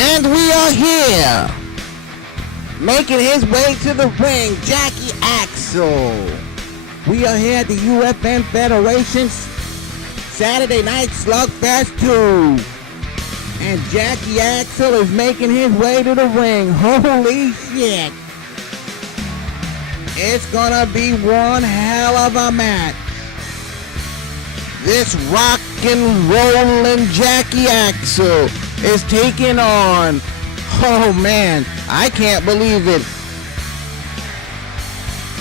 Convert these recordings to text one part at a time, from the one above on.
And we are here, making his way to the ring, Jackie Axel. We are here at the UFN Federation's Saturday Night Slugfest 2. And Jackie Axel is making his way to the ring. Holy shit. It's gonna be one hell of a match. This rockin' rollin' Jackie Axel is taking on, oh man, I can't believe it.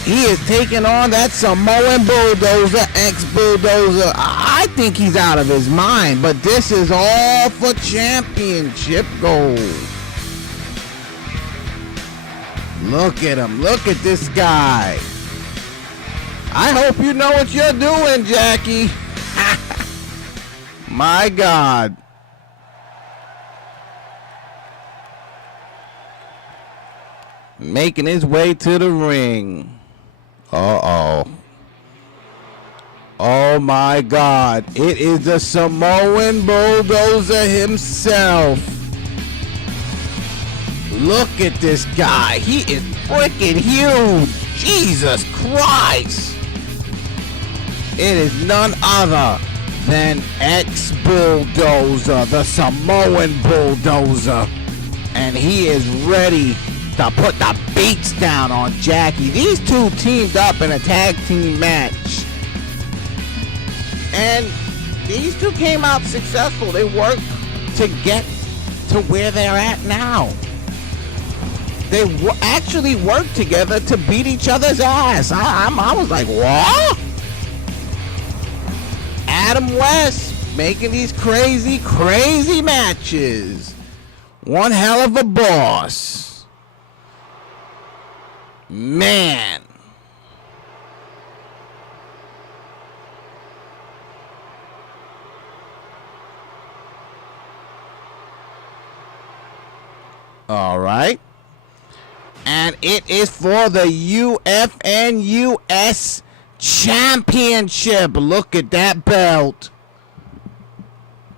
He is taking on that Samoan Bulldozer, ex-Bulldozer. I think he's out of his mind, but this is all for championship gold. Look at him. Look at this guy. I hope you know what you're doing, Jackie. My God. Making his way to the ring. Uh-oh. Oh my God. It is the Samoan Bulldozer himself. Look at this guy. He is freaking huge. Jesus Christ. It is none other than ex-Bulldozer, the Samoan Bulldozer. And he is ready to put the beats down on Jackie. These two teamed up in a tag team match. And these two came out successful. They worked to get to where they're at now. They actually worked together to beat each other's ass. I was like, what? Adam West making these crazy, crazy matches. One hell of a boss. Man. All right. And it is for the UFN US Championship. Look at that belt.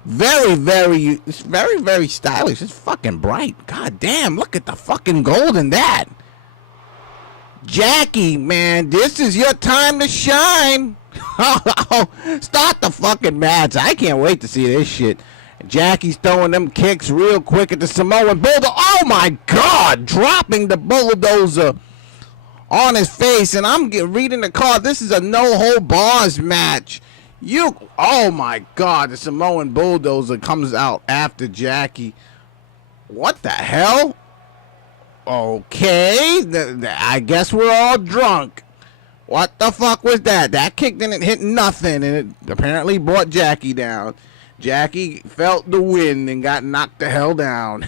It's very stylish. It's fucking bright. God damn, look at the fucking gold in that. Jackie, man, this is your time to shine. Start the fucking match. I can't wait to see this shit. Jackie's throwing them kicks real quick at the Samoan Bulldozer. Oh my God, dropping the Bulldozer on his face. And I'm reading the card. This is a no-hold-bars match. Oh my God, the Samoan Bulldozer comes out after Jackie. What the hell? Okay, I guess we're all drunk. What the fuck was that? That kick didn't hit nothing, and it apparently brought Jackie down. Jackie felt the wind and got knocked the hell down.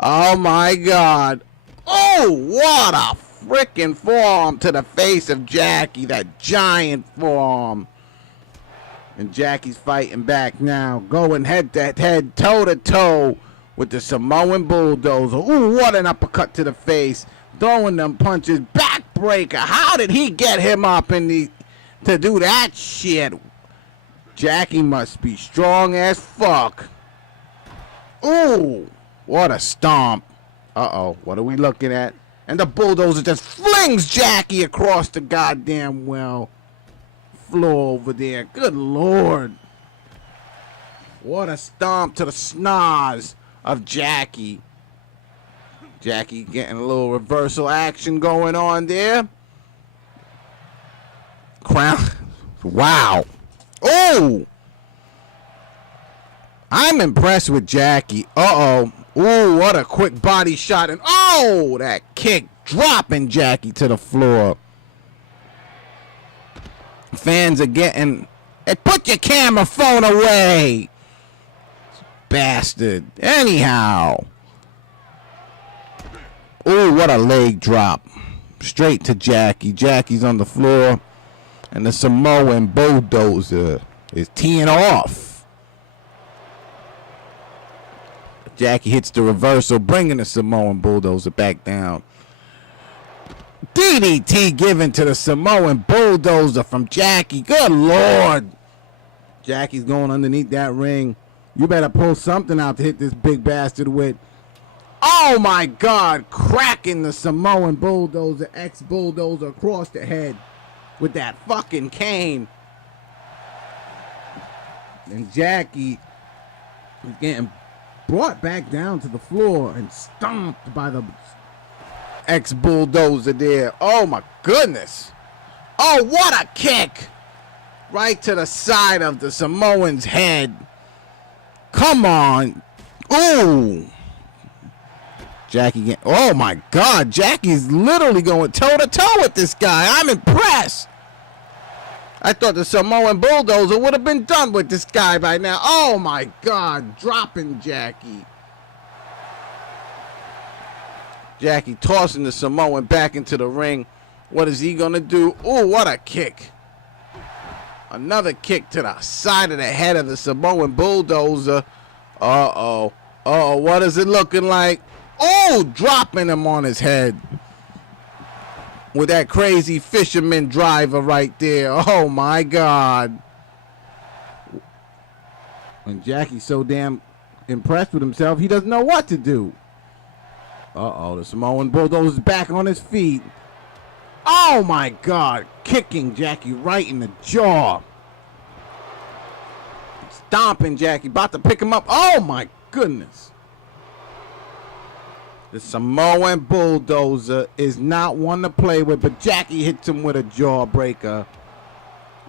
Oh my God. Oh, what a freaking forearm to the face of Jackie. That giant forearm. And Jackie's fighting back now. Going head to head, toe to toe with the Samoan Bulldozer. Ooh, what an uppercut to the face. Throwing them punches. Backbreaker. How did he get him up to do that shit? Jackie must be strong as fuck. Ooh, what a stomp. Uh-oh, what are we looking at? And the Bulldozer just flings Jackie across the goddamn floor over there. Good Lord. What a stomp to the snars of Jackie. Jackie getting a little reversal action going on there. Crown. Wow. Oh! I'm impressed with Jackie. Uh-oh. Ooh, what a quick body shot. And oh, that kick dropping Jackie to the floor. Fans are getting... Hey, put your camera phone away! Bastard. Anyhow. Ooh, what a leg drop. Straight to Jackie. Jackie's on the floor. And the Samoan Bulldozer is teeing off. Jackie hits the reversal, bringing the Samoan Bulldozer back down. DDT given to the Samoan Bulldozer from Jackie. Good Lord. Jackie's going underneath that ring. You better pull something out to hit this big bastard with. Oh my God, cracking the Samoan Bulldozer, ex-Bulldozer across the head with that fucking cane. And Jackie is getting brought back down to the floor and stomped by the ex-Bulldozer there. Oh my goodness. Oh, what a kick. Right to the side of the Samoan's head. Come on. Ooh. Jackie, oh my God. Jackie's literally going toe-to-toe with this guy. I'm impressed. I thought the Samoan Bulldozer would have been done with this guy by now. Oh my God. Dropping Jackie. Jackie tossing the Samoan back into the ring. What is he going to do? Ooh, what a kick. Another kick to the side of the head of the Samoan Bulldozer. Uh-oh. Uh-oh, what is it looking like? Oh, dropping him on his head. With that crazy fisherman driver right there. Oh, my God. And Jackie's so damn impressed with himself, he doesn't know what to do. Uh-oh, the Samoan Bulldozer's back on his feet. Oh, my God. Kicking Jackie right in the jaw. Stomping Jackie. About to pick him up. Oh, my goodness. The Samoan Bulldozer is not one to play with, but Jackie hits him with a jawbreaker.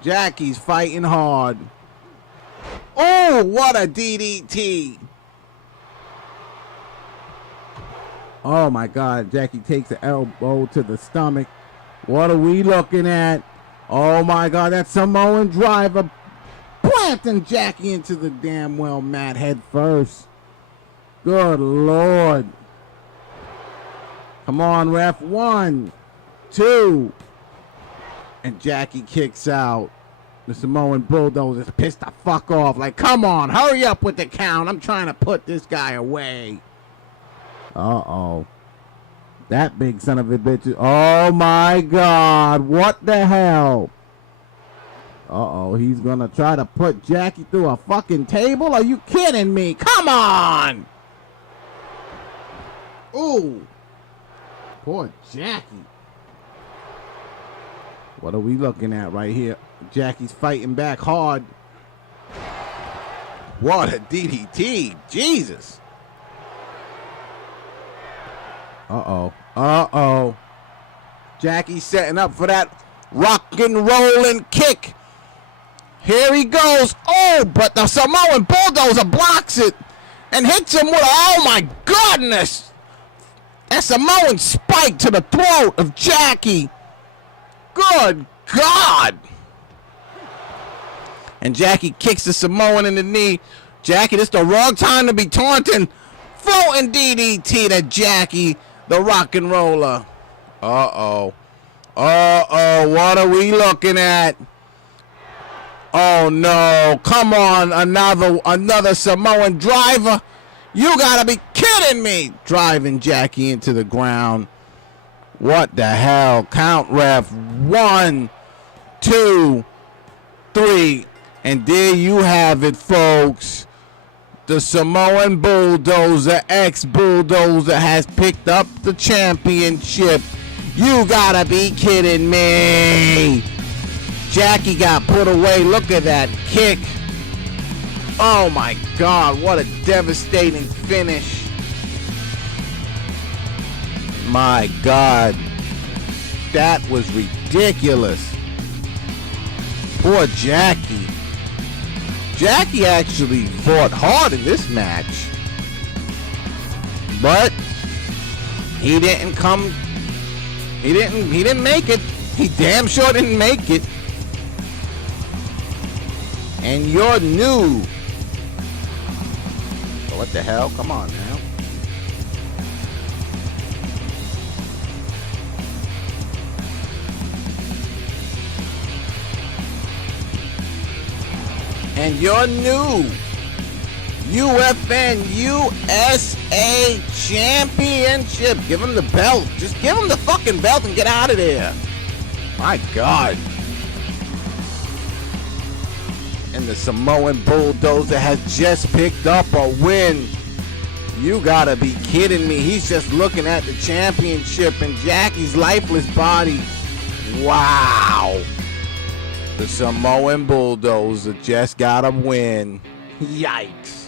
Jackie's fighting hard. Oh, what a DDT. Oh, my God. Jackie takes the elbow to the stomach. What are we looking at? Oh, my God. That Samoan driver planting Jackie into the damn well mat head first. Good Lord. Come on, ref. 1, 2. And Jackie kicks out. The Samoan Bulldozer's pissed the fuck off. Like, come on, hurry up with the count. I'm trying to put this guy away. Uh-oh. That big son of a bitch. Oh, my God. What the hell? Uh-oh. He's going to try to put Jackie through a fucking table? Are you kidding me? Come on. Ooh. Poor Jackie. What are we looking at right here? Jackie's fighting back hard. What a DDT. Jesus. Uh-oh. Uh-oh. Jackie's setting up for that rock and rolling kick. Here he goes. Oh, but the Samoan Bulldozer blocks it and hits him with a, oh my goodness. That Samoan spike to the throat of Jackie. Good God. And Jackie kicks the Samoan in the knee. Jackie, this is the wrong time to be taunting. Floating DDT to Jackie, the rock and roller. Uh-oh. Uh-oh, what are we looking at? Oh, no. Come on, another Samoan driver. You gotta be kidding me. Driving Jackie into the ground. What the hell? Count, ref. 1, 2, 3. And there you have it, folks. The Samoan Bulldozer, ex-Bulldozer, has picked up the championship. You gotta be kidding me. Jackie got put away. Look at that kick. Oh my God, what a devastating finish. My God. That was ridiculous. Poor Jackie. Jackie actually fought hard in this match. But he didn't come. He didn't make it. He damn sure didn't make it. And you're new. What the hell? Come on now. And your new UFN USA Championship. Give him the belt. Just give him the fucking belt and get out of there. My God. And the Samoan Bulldozer has just picked up a win. You gotta be kidding me. He's just looking at the championship and Jackie's lifeless body. Wow. The Samoan Bulldozer just got a win. Yikes.